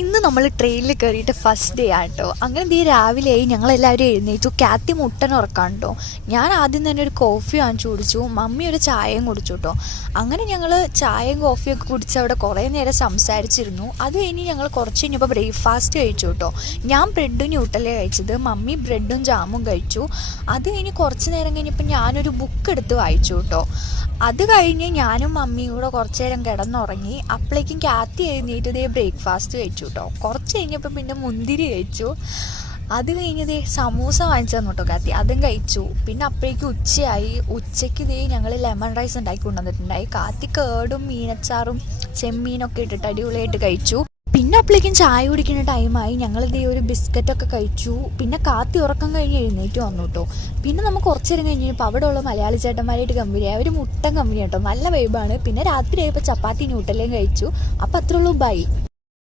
ഇന്ന് നമ്മൾ ട്രെയിനിൽ കയറിയിട്ട് ഫസ്റ്റ് ഡേ ആട്ടോ. അങ്ങനെ ദേ രാവിലെയായി, ഞങ്ങളെല്ലാവരും എഴുന്നേറ്റു. കാത്തി മുട്ടൻ ഉറക്കാൻ കേട്ടോ. ഞാൻ ആദ്യം തന്നെ ഒരു കോഫി വാങ്ങിച്ചു കുടിച്ചു, മമ്മി ഒരു ചായയും കുടിച്ചു കേട്ടോ. അങ്ങനെ ഞങ്ങൾ ചായയും കോഫിയൊക്കെ കുടിച്ച് അവിടെ കുറേ നേരം സംസാരിച്ചിരുന്നു. അത് കഴിഞ്ഞ് ഞങ്ങൾ കുറച്ച് കഴിഞ്ഞപ്പോൾ ബ്രേക്ക്ഫാസ്റ്റ് കഴിച്ചു കേട്ടോ. ഞാൻ ബ്രെഡും ന്യൂട്ടലേ കഴിച്ചത്, മമ്മി ബ്രെഡും ജാമും കഴിച്ചു. അത് കഴിഞ്ഞ് കുറച്ച് നേരം കഴിഞ്ഞപ്പോൾ ഞാനൊരു ബുക്ക് എടുത്ത് വായിച്ചു കേട്ടോ. അത് കഴിഞ്ഞ് ഞാനും മമ്മിയും കൂടെ കുറച്ച് നേരം കിടന്നുറങ്ങി. അപ്പോഴേക്കും കാത്തി എഴുന്നേറ്റ് ദേ ബ്രേക്ക്ഫാസ്റ്റ് കഴിച്ചു കേട്ടോ. കുറച്ച് കഴിഞ്ഞപ്പോൾ പിന്നെ മുന്തിരി കഴിച്ചു. അത് കഴിഞ്ഞതേ സമൂസ വാങ്ങിച്ചു തന്നു കേട്ടോ കാത്തി, അതും കഴിച്ചു. പിന്നെ അപ്പോഴേക്കും ഉച്ചയായി. ഉച്ചയ്ക്ക് ദേ ഞങ്ങൾ ലെമൺ റൈസ് ഉണ്ടാക്കി കൊണ്ടുവന്നിട്ടുണ്ടായി. കാത്തി കേടും മീനച്ചാറും ചെമ്മീനൊക്കെ ഇട്ടിട്ട് അടിപൊളിയായിട്ട് കഴിച്ചു. പിന്നെ അപ്പോഴേക്കും ചായ കുടിക്കുന്ന ടൈമായി. ഞങ്ങളിതേ ഒരു ബിസ്ക്കറ്റൊക്കെ കഴിച്ചു. പിന്നെ കാത്തി ഉറക്കം കഴിഞ്ഞ് എഴുന്നേറ്റ് വന്നു കേട്ടോ. പിന്നെ നമുക്ക് കുറച്ച് നേരം കഴിഞ്ഞപ്പോൾ അവിടെ ഉള്ള മലയാളി ചേട്ടന്മാരായിട്ട് കമ്പനിയായി. അവർ മുട്ടൻ കമ്പനി കേട്ടോ, നല്ല വൈബാണ്. പിന്നെ രാത്രി ആയപ്പോൾ ചപ്പാത്തി ന്യൂട്ടലയും കഴിച്ചു. അപ്പോൾ അത്രേ ഉള്ളൂ, ബൈ.